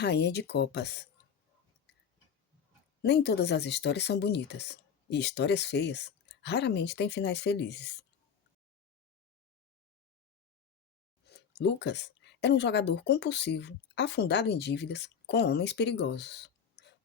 Rainha de Copas. Nem todas as histórias são bonitas, e histórias feias raramente têm finais felizes. Lucas era um jogador compulsivo, afundado em dívidas, com homens perigosos.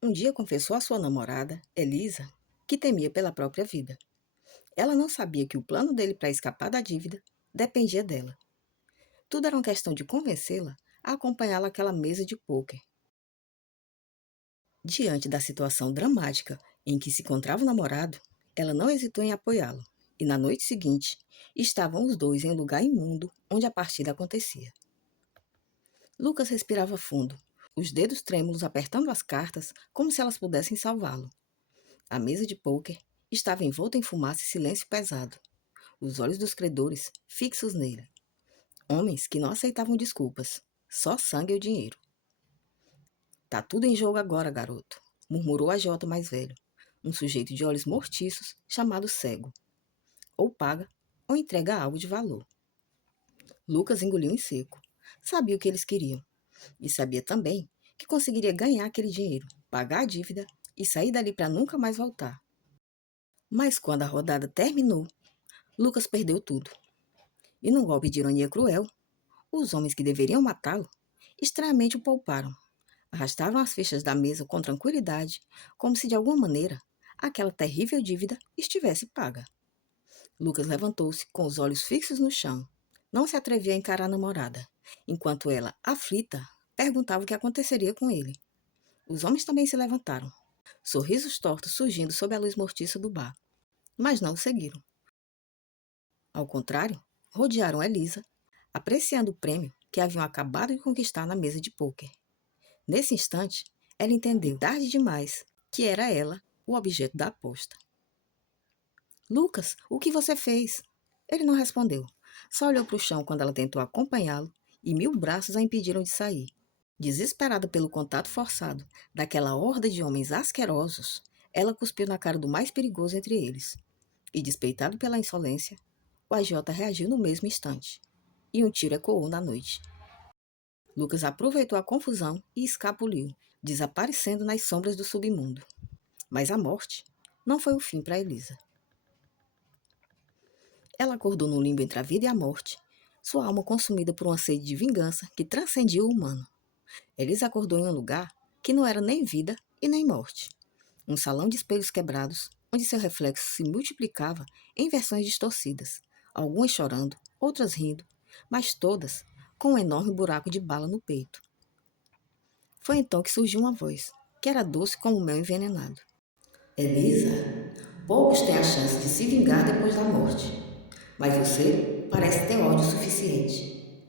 Um dia confessou à sua namorada, Elisa, que temia pela própria vida. Ela não sabia que o plano dele para escapar da dívida dependia dela. Tudo era uma questão de convencê-la a acompanhá-la àquela mesa de pôquer. Diante da situação dramática em que se encontrava o namorado, ela não hesitou em apoiá-lo, e na noite seguinte, estavam os dois em um lugar imundo onde a partida acontecia. Lucas respirava fundo, os dedos trêmulos apertando as cartas como se elas pudessem salvá-lo. A mesa de pôquer estava envolta em fumaça e silêncio pesado, os olhos dos credores fixos nele. Homens que não aceitavam desculpas, só sangue e o dinheiro. Tá tudo em jogo agora, garoto, murmurou o agiota mais velho, um sujeito de olhos mortiços chamado Cego. Ou paga, ou entrega algo de valor. Lucas engoliu em seco. Sabia o que eles queriam. E sabia também que conseguiria ganhar aquele dinheiro, pagar a dívida e sair dali para nunca mais voltar. Mas quando a rodada terminou, Lucas perdeu tudo. E num golpe de ironia cruel, os homens que deveriam matá-lo estranhamente o pouparam. Arrastaram as fichas da mesa com tranquilidade, como se de alguma maneira aquela terrível dívida estivesse paga. Lucas levantou-se com os olhos fixos no chão. Não se atrevia a encarar a namorada, enquanto ela, aflita, perguntava o que aconteceria com ele. Os homens também se levantaram, sorrisos tortos surgindo sob a luz mortiça do bar, mas não o seguiram. Ao contrário, rodearam Elisa, apreciando o prêmio que haviam acabado de conquistar na mesa de pôquer. Nesse instante, ela entendeu, tarde demais, que era ela o objeto da aposta. Lucas, o que você fez? Ele não respondeu. Só olhou para o chão quando ela tentou acompanhá-lo e 1000 braços a impediram de sair. Desesperada pelo contato forçado daquela horda de homens asquerosos, ela cuspiu na cara do mais perigoso entre eles. E, despeitado pela insolência, o agiota reagiu no mesmo instante. E um tiro ecoou na noite. Lucas aproveitou a confusão e escapuliu, desaparecendo nas sombras do submundo. Mas a morte não foi o fim para Elisa. Ela acordou no limbo entre a vida e a morte, sua alma consumida por uma sede de vingança que transcendia o humano. Elisa acordou em um lugar que não era nem vida e nem morte. Um salão de espelhos quebrados, onde seu reflexo se multiplicava em versões distorcidas, algumas chorando, outras rindo, mas todas com um enorme buraco de bala no peito. Foi então que surgiu uma voz, que era doce como mel envenenado. Elisa, poucos têm a chance de se vingar depois da morte. Mas você parece ter ódio suficiente.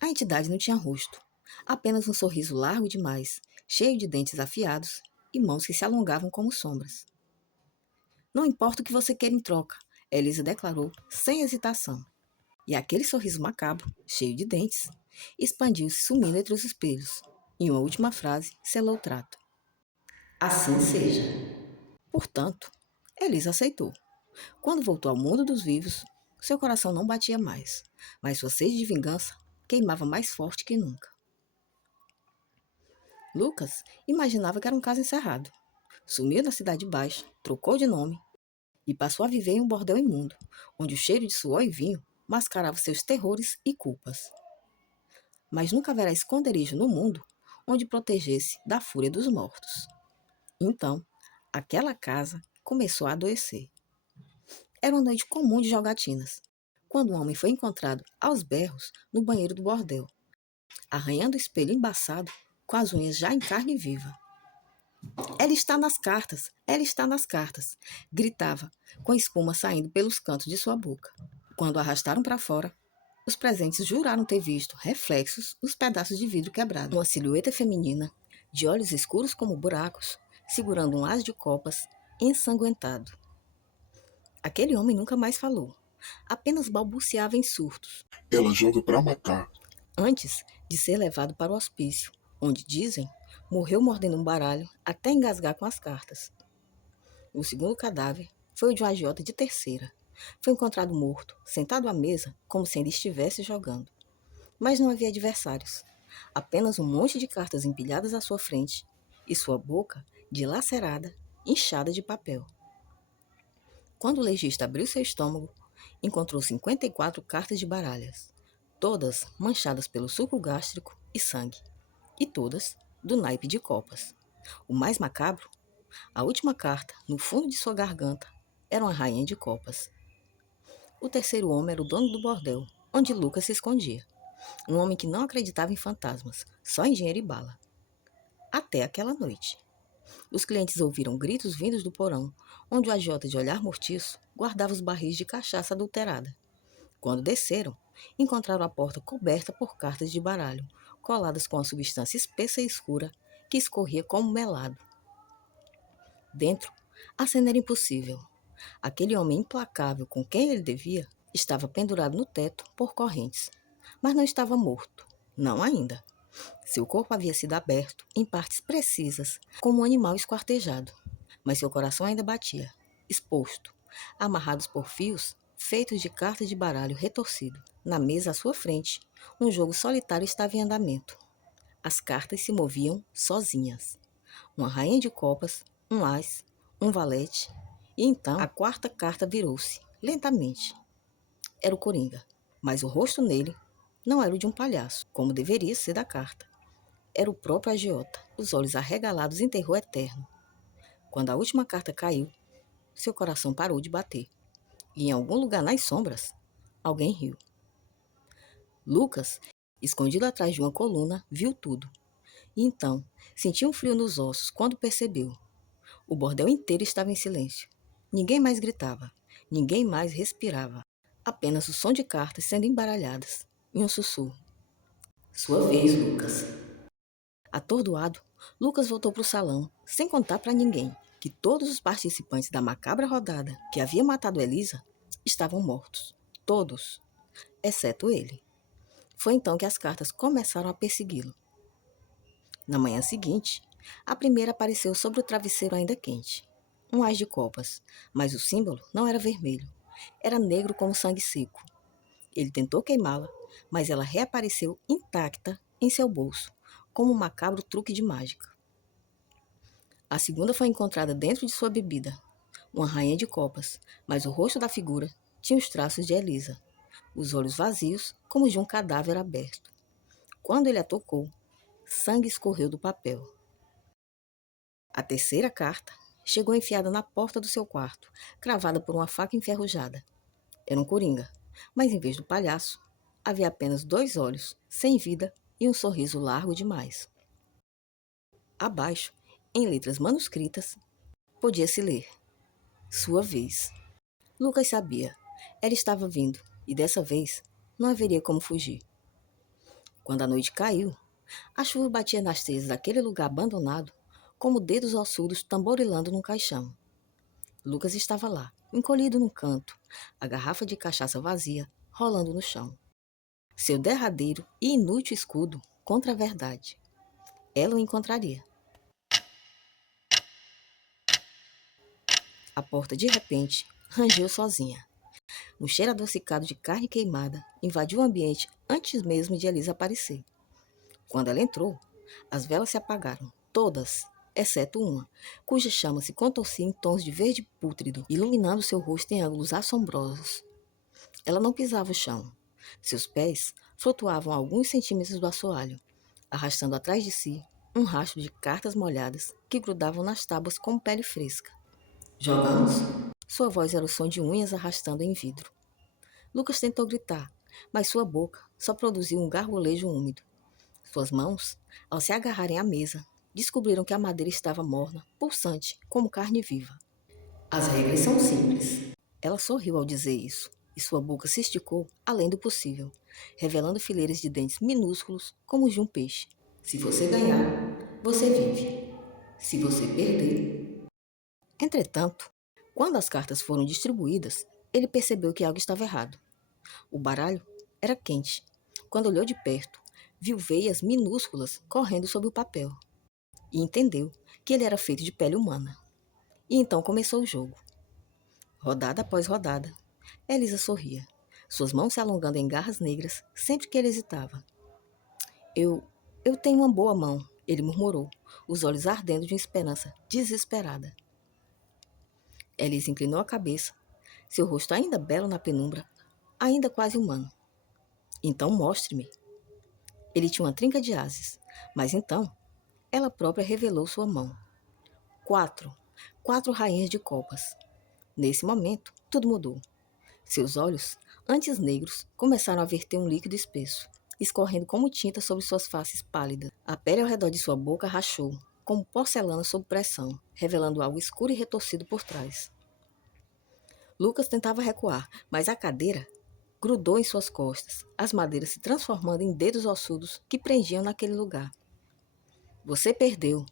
A entidade não tinha rosto, apenas um sorriso largo demais, cheio de dentes afiados e mãos que se alongavam como sombras. Não importa o que você queira em troca, Elisa declarou, sem hesitação. E aquele sorriso macabro, cheio de dentes, expandiu-se sumindo entre os espelhos. Em uma última frase, selou o trato. Assim seja. Portanto, Elisa aceitou. Quando voltou ao mundo dos vivos, seu coração não batia mais, mas sua sede de vingança queimava mais forte que nunca. Lucas imaginava que era um caso encerrado. Sumiu da Cidade Baixa, trocou de nome e passou a viver em um bordel imundo, onde o cheiro de suor e vinho mascarava seus terrores e culpas. Mas nunca haverá esconderijo no mundo onde protegesse da fúria dos mortos. Então, aquela casa começou a adoecer. Era uma noite comum de jogatinas, quando um homem foi encontrado aos berros no banheiro do bordel, arranhando o espelho embaçado com as unhas já em carne viva. Ela está nas cartas, ela está nas cartas, gritava, com espuma saindo pelos cantos de sua boca. Quando a arrastaram para fora, os presentes juraram ter visto reflexos nos pedaços de vidro quebrado. Uma silhueta feminina, de olhos escuros como buracos, segurando um as de copas, ensanguentado. Aquele homem nunca mais falou. Apenas balbuciava em surtos. Ela joga pra matar. Antes de ser levado para o hospício, onde, dizem, morreu mordendo um baralho até engasgar com as cartas. O segundo cadáver foi o de um agiota de terceira. Foi encontrado morto, sentado à mesa, como se ainda estivesse jogando. Mas não havia adversários. apenas um monte de cartas empilhadas à sua frente e sua boca dilacerada, inchada de papel. Quando o legista abriu seu estômago, encontrou 54 cartas de baralhas, todas manchadas pelo suco gástrico e sangue, e todas do naipe de copas. O mais macabro, a última carta, no fundo de sua garganta, era uma rainha de copas. O terceiro homem era o dono do bordel, onde Lucas se escondia. Um homem que não acreditava em fantasmas, só em dinheiro e bala. Até aquela noite. Os clientes ouviram gritos vindos do porão, onde o agiota de olhar mortiço guardava os barris de cachaça adulterada. Quando desceram, encontraram a porta coberta por cartas de baralho, coladas com a substância espessa e escura que escorria como melado. Dentro, a cena era impossível. Aquele homem implacável com quem ele devia estava pendurado no teto por correntes, mas não estava morto. Não ainda. Seu corpo havia sido aberto em partes precisas, como um animal esquartejado, mas seu coração ainda batia, exposto, amarrados por fios feitos de cartas de baralho retorcido. Na mesa à sua frente, um jogo solitário estava em andamento. As cartas se moviam sozinhas. Uma rainha de copas, um ás, um valete, e então a quarta carta virou-se, lentamente. Era o Coringa, mas o rosto nele não era o de um palhaço, como deveria ser da carta. Era o próprio agiota, os olhos arregalados em terror eterno. Quando a última carta caiu, seu coração parou de bater. E em algum lugar nas sombras, alguém riu. Lucas, escondido atrás de uma coluna, viu tudo. E então, sentiu um frio nos ossos quando percebeu. O bordel inteiro estava em silêncio. Ninguém mais gritava. Ninguém mais respirava. Apenas o som de cartas sendo embaralhadas e um sussurro. Sua vez, Lucas. Atordoado, Lucas voltou para o salão, sem contar para ninguém que todos os participantes da macabra rodada que havia matado Elisa estavam mortos. Todos, exceto ele. Foi então que as cartas começaram a persegui-lo. Na manhã seguinte, a primeira apareceu sobre o travesseiro ainda quente. Um ás de copas, mas o símbolo não era vermelho. Era negro como sangue seco. Ele tentou queimá-la, mas ela reapareceu intacta em seu bolso, como um macabro truque de mágica. A segunda foi encontrada dentro de sua bebida, uma rainha de copas, mas o rosto da figura tinha os traços de Elisa, os olhos vazios como os de um cadáver aberto. Quando ele a tocou, sangue escorreu do papel. A terceira carta chegou enfiada na porta do seu quarto, cravada por uma faca enferrujada. Era um coringa, mas em vez do palhaço, havia apenas 2 olhos, sem vida e um sorriso largo demais. Abaixo, em letras manuscritas, podia-se ler: Sua vez. Lucas sabia. Ela estava vindo, e dessa vez não haveria como fugir. Quando a noite caiu, a chuva batia nas telhas daquele lugar abandonado, como dedos ossudos tamborilando num caixão. Lucas estava lá, encolhido num canto, a garrafa de cachaça vazia, rolando no chão. Seu derradeiro e inútil escudo contra a verdade. Ela o encontraria. A porta, de repente, rangeu sozinha. Um cheiro adocicado de carne queimada invadiu o ambiente antes mesmo de Elisa aparecer. Quando ela entrou, as velas se apagaram, todas, exceto uma, cuja chama se contorcia em tons de verde pútrido, iluminando seu rosto em ângulos assombrosos. Ela não pisava o chão. Seus pés flutuavam a alguns centímetros do assoalho, arrastando atrás de si um rastro de cartas molhadas que grudavam nas tábuas como pele fresca. Jogamos? Sua voz era o som de unhas arrastando em vidro. Lucas tentou gritar, mas sua boca só produziu um gargulejo úmido. Suas mãos, ao se agarrarem à mesa, descobriram que a madeira estava morna, pulsante, como carne viva. As regras são simples. Ela sorriu ao dizer isso, e sua boca se esticou além do possível, revelando fileiras de dentes minúsculos como os de um peixe. Se você ganhar, você vive. Se você perder... Entretanto, quando as cartas foram distribuídas, ele percebeu que algo estava errado. O baralho era quente. Quando olhou de perto, viu veias minúsculas correndo sobre o papel e entendeu que ele era feito de pele humana. E então começou o jogo. Rodada após rodada, Elisa sorria, suas mãos se alongando em garras negras sempre que ele hesitava. Eu Eu tenho uma boa mão, ele murmurou, os olhos ardendo de uma esperança desesperada. Elisa inclinou a cabeça, seu rosto ainda belo na penumbra, ainda quase humano. Então mostre-me. Ele tinha uma trinca de ases, mas então ela própria revelou sua mão. 4. 4 rainhas de copas. Nesse momento, tudo mudou. Seus olhos, antes negros, começaram a verter um líquido espesso, escorrendo como tinta sobre suas faces pálidas. A pele ao redor de sua boca rachou, como porcelana sob pressão, revelando algo escuro e retorcido por trás. Lucas tentava recuar, mas a cadeira grudou em suas costas, as madeiras se transformando em dedos ossudos que prendiam naquele lugar. Você perdeu,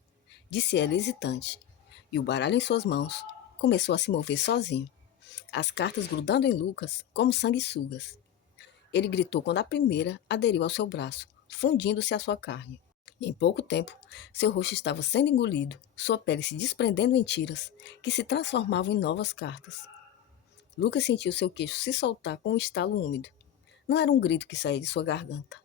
disse ela hesitante, e o baralho em suas mãos começou a se mover sozinho, as cartas grudando em Lucas como sanguessugas. Ele gritou quando a primeira aderiu ao seu braço, fundindo-se à sua carne. Em pouco tempo, seu rosto estava sendo engolido, sua pele se desprendendo em tiras, que se transformavam em novas cartas. Lucas sentiu seu queixo se soltar com um estalo úmido. Não era um grito que saía de sua garganta.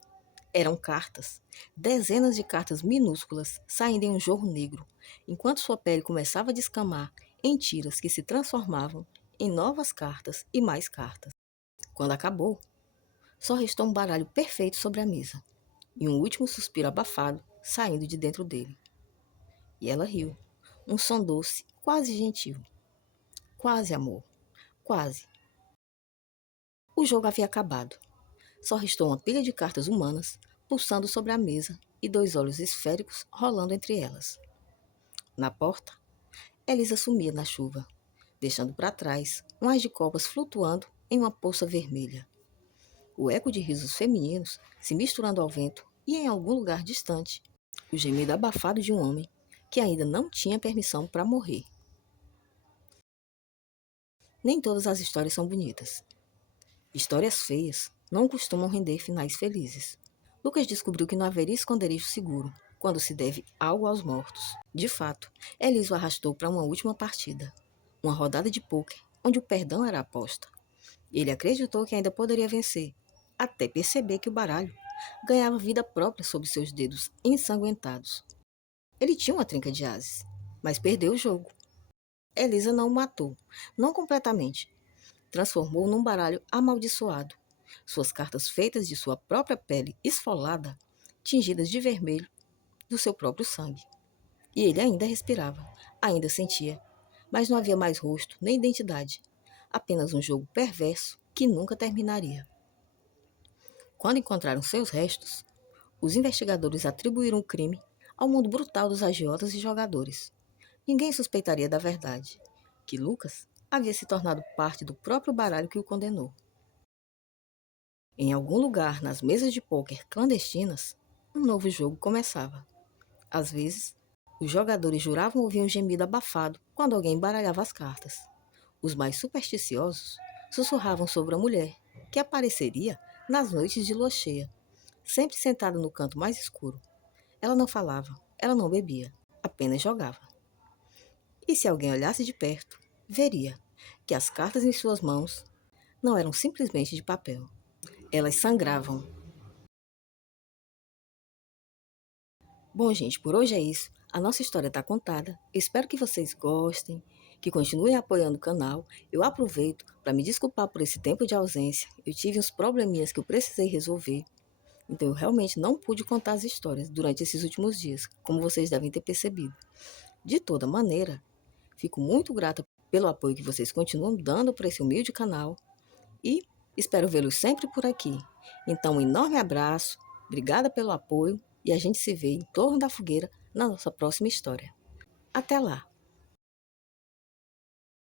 Eram cartas, dezenas de cartas minúsculas saindo em um jorro negro, enquanto sua pele começava a descamar em tiras que se transformavam em novas cartas e mais cartas. Quando acabou, só restou um baralho perfeito sobre a mesa, e um último suspiro abafado saindo de dentro dele. E ela riu, um som doce, quase gentil. Quase, amor, quase. O jogo havia acabado. Só restou uma pilha de cartas humanas pulsando sobre a mesa e 2 olhos esféricos rolando entre elas. Na porta, Elisa sumia na chuva, deixando para trás um as de copas flutuando em uma poça vermelha. O eco de risos femininos se misturando ao vento e, em algum lugar distante, o gemido abafado de um homem que ainda não tinha permissão para morrer. Nem todas as histórias são bonitas. Histórias feias não costumam render finais felizes. Lucas descobriu que não haveria esconderijo seguro quando se deve algo aos mortos. De fato, Elisa o arrastou para uma última partida, uma rodada de pôquer onde o perdão era a aposta. Ele acreditou que ainda poderia vencer, até perceber que o baralho ganhava vida própria sob seus dedos ensanguentados. Ele tinha uma trinca de ases, mas perdeu o jogo. Elisa não o matou, não completamente. Transformou-o num baralho amaldiçoado. Suas cartas feitas de sua própria pele esfolada, tingidas de vermelho do seu próprio sangue. E ele ainda respirava, ainda sentia, mas não havia mais rosto nem identidade. Apenas um jogo perverso que nunca terminaria. Quando encontraram seus restos, os investigadores atribuíram o crime ao mundo brutal dos agiotas e jogadores. Ninguém suspeitaria da verdade, que Lucas havia se tornado parte do próprio baralho que o condenou. Em algum lugar nas mesas de pôquer clandestinas, um novo jogo começava. Às vezes, os jogadores juravam ouvir um gemido abafado quando alguém embaralhava as cartas. Os mais supersticiosos sussurravam sobre a mulher, que apareceria nas noites de lua cheia, sempre sentada no canto mais escuro. Ela não falava, ela não bebia, apenas jogava. E se alguém olhasse de perto, veria que as cartas em suas mãos não eram simplesmente de papel. Elas sangravam. Bom, gente, por hoje é isso. A nossa história está contada. Eu espero que vocês gostem, que continuem apoiando o canal. Eu aproveito para me desculpar por esse tempo de ausência. Eu tive uns probleminhas que eu precisei resolver. Então, eu realmente não pude contar as histórias durante esses últimos dias, como vocês devem ter percebido. De toda maneira, fico muito grata pelo apoio que vocês continuam dando para esse humilde canal e espero vê-los sempre por aqui. Então, um enorme abraço, obrigada pelo apoio e a gente se vê em torno da fogueira na nossa próxima história. Até lá!